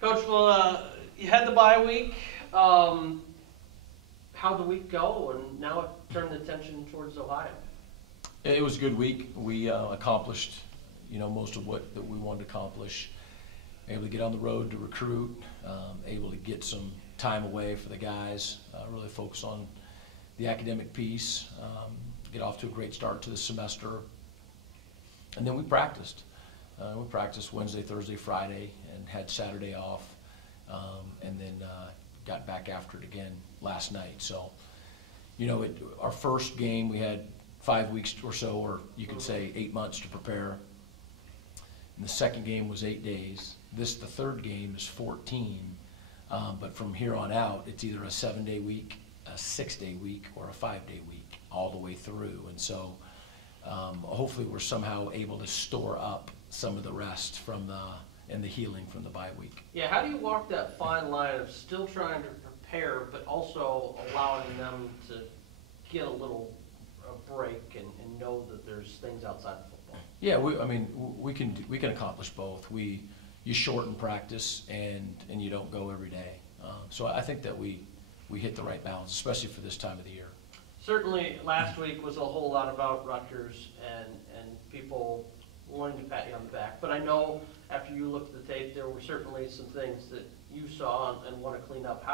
Coach, well, you had the bye week. How'd the week go? And now turn the attention towards Ohio. It was a good week. We accomplished, most of what that we wanted to accomplish. Able to get on the road to recruit, able to get some time away for the guys, really focus on the academic piece, get off to a great start to the semester. And then we practiced. We practiced Wednesday, Thursday, Friday, and had Saturday off, and then got back after it again last night. So, our first game, we had 5 weeks or so, or you could say 8 months to prepare. And the second game was 8 days. The third game is 14. But from here on out, it's either a 7-day week, a 6-day week, or a 5-day week, all the way through. And so hopefully we're somehow able to store up some of the rest from and the healing from the bye week. Yeah, how do you walk that fine line of still trying to prepare, but also allowing them to get a little break and know that there's things outside of football? Yeah, we can accomplish both. You shorten practice and you don't go every day. So I think that we hit the right balance, especially for this time of the year. Certainly, last week was a whole lot about Rutgers and people wanting to pat you on the back. But I know after you looked at the tape, there were certainly some things that you saw and want to clean up.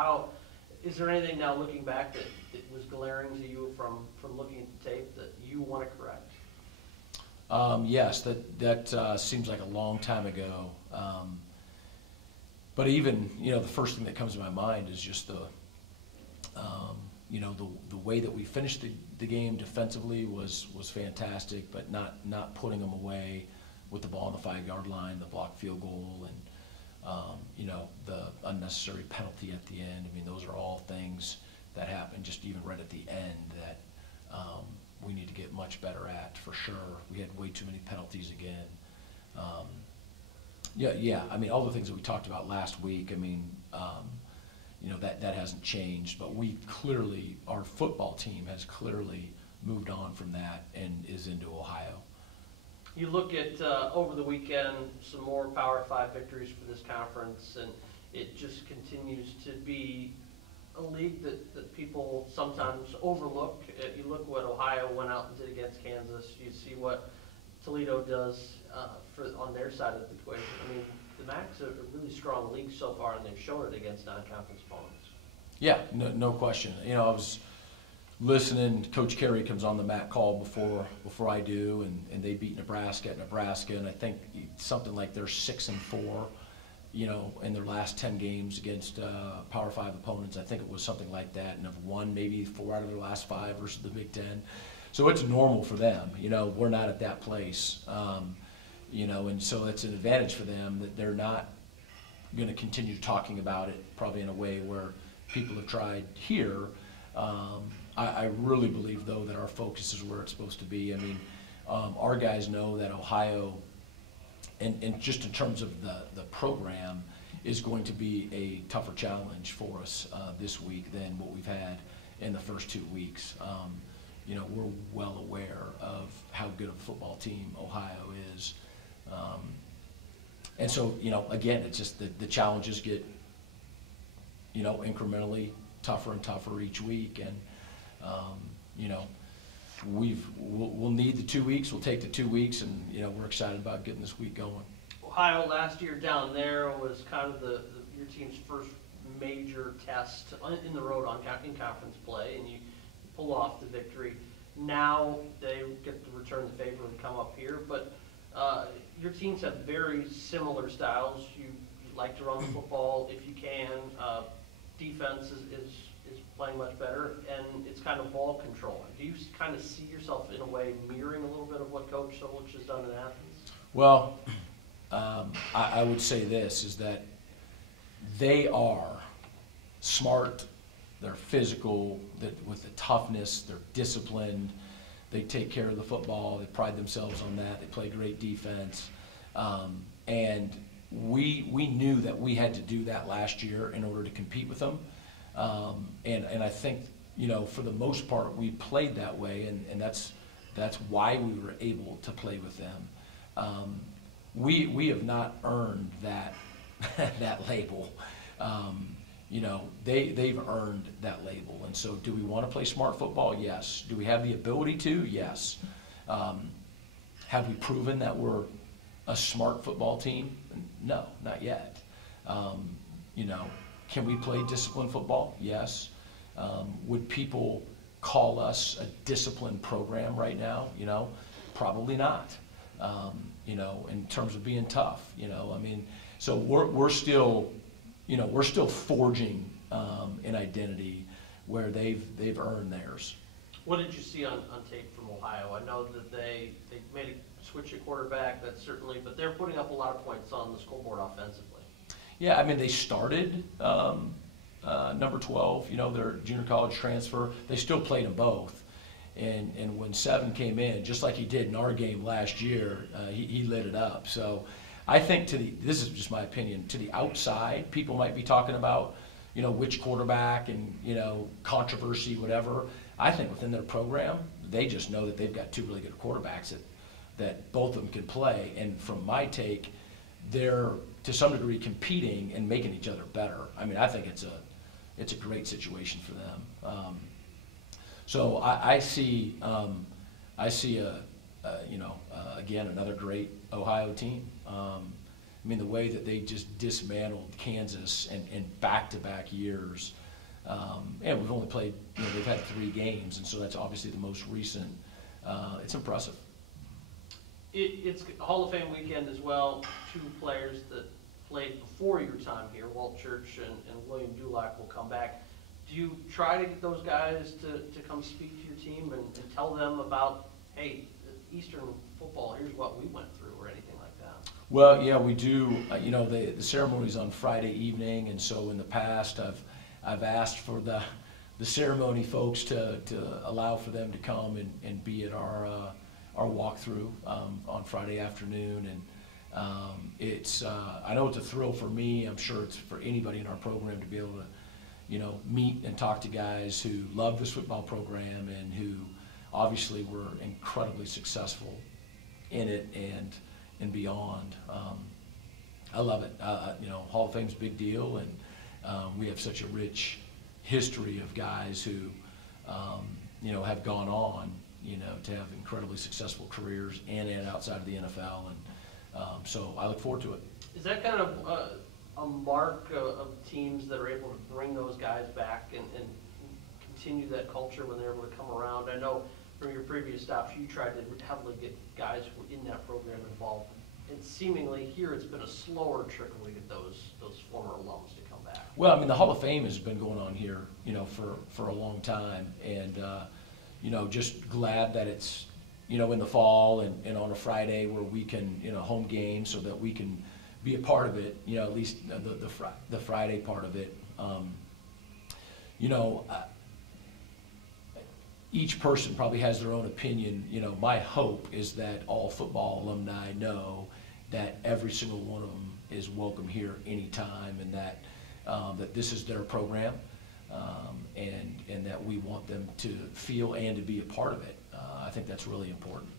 Is there anything now looking back that was glaring to you from looking at the tape that you want to correct? Yes, that seems like a long time ago. But even, the first thing that comes to my mind is just the way that we finished the game defensively was fantastic, but not putting them away with the ball on the 5-yard line, the blocked field goal, and the unnecessary penalty at the end. Those are all things that happen just even right at the end that we need to get much better at, for sure. We had way too many penalties again. All the things that we talked about last week, that hasn't changed, but our football team has clearly moved on from that and is into Ohio. You look at, over the weekend, some more Power 5 victories for this conference, and it just continues to be a league that people sometimes overlook. You look what Ohio went out and did against Kansas. You see what Toledo does on their side of the equation. The MAC's a really strong league so far, and they've shown it against non-conference opponents. Yeah, no question. I was listening. Coach Carey comes on the MAC call before I do, and they beat Nebraska at Nebraska, and I think something like they're 6-4. In their last 10 games against Power 5 opponents. I think it was something like that, and have won maybe 4 out of their last 5 versus the Big Ten. So it's normal for them. We're not at that place. And so it's an advantage for them that they're not going to continue talking about it probably in a way where people have tried here. I really believe, though, that our focus is where it's supposed to be. Our guys know that Ohio, and just in terms of the program, is going to be a tougher challenge for us this week than what we've had in the first 2 weeks. We're well aware of how good of a football team Ohio is. And so, again, it's just the challenges get, incrementally tougher and tougher each week. And, we'll need the 2 weeks. We'll take the 2 weeks, and we're excited about getting this week going. Ohio last year down there was kind of your team's first major test in the road in conference play, and you pull off the victory. Now they get to return the favor and come up here, but your teams have very similar styles. You like to run the football if you can. Defense is playing much better, and it's kind of ball control. Do you kind of see yourself in a way mirroring a little bit of what Coach Solich has done in Athens? Well, I would say this, is that they are smart, they're physical, with the toughness, they're disciplined, they take care of the football, they pride themselves on that, they play great defense. And we knew that we had to do that last year in order to compete with them. And I think, for the most part, we played that way, and that's why we were able to play with them. We have not earned that that label. You know, they've earned that label. And so do we want to play smart football? Yes. Do we have the ability to? Yes. Have we proven that we're a smart football team? No, not yet. You know, can we play disciplined football? Yes. Would people call us a disciplined program right now? You know, probably not. You know, in terms of being tough, you know, I mean, so we're still, you know, we're still forging an identity where they've earned theirs. What did you see on tape from Ohio? I know that they made a switch at quarterback, that's certainly, but they're putting up a lot of points on the scoreboard offensively. Yeah, I mean, they started number 12, you know, their junior college transfer. They still played them both. And when Sept came in, just like he did in our game last year, he lit it up. So I think this is just my opinion, to the outside, people might be talking about, you know, which quarterback and, you know, controversy, whatever. I think within their program, they just know that they've got two really good quarterbacks that both of them can play. And from my take, they're to some degree competing and making each other better. I mean, I think it's a great situation for them. So I see again, another great Ohio team. I mean, the way that they just dismantled Kansas in back-to-back years. And we've only played, you know, they've had 3 games, and so that's obviously the most recent. It's impressive. It's Hall of Fame weekend as well. 2 players that played before your time here, Walt Church and William Dulac, will come back. Do you try to get those guys to come speak to your team and tell them about, hey, Eastern football, here's what we went through, or anything like that? Well, yeah, we do. You know, the ceremony's on Friday evening, and so in the past I've asked for the ceremony folks to allow for them to come and be at our walkthrough on Friday afternoon. And it's I know it's a thrill for me. I'm sure it's for anybody in our program to be able to, you know, meet and talk to guys who love this football program and who obviously were incredibly successful in it and beyond. I love it. You know, Hall of Fame's a big deal, and we have such a rich history of guys who, you know, have gone on, you know, to have incredibly successful careers in and outside of the NFL, and so I look forward to it. Is that kind of a mark of teams that are able to bring those guys back and continue that culture when they're able to come around? I know from your previous stops you tried to heavily get guys who were in that program involved, and seemingly here it's been a slower trickle to get those former alums to come back. Well, I mean, the Hall of Fame has been going on here, you know, for a long time, and you know, just glad that it's, you know, in the fall and on a Friday where we can, you know, home game so that we can be a part of it, you know, at least the Friday part of it. You know, each person probably has their own opinion. You know, my hope is that all football alumni know that every single one of them is welcome here anytime, and that that this is their program, and that we want them to feel and to be a part of it. I think that's really important.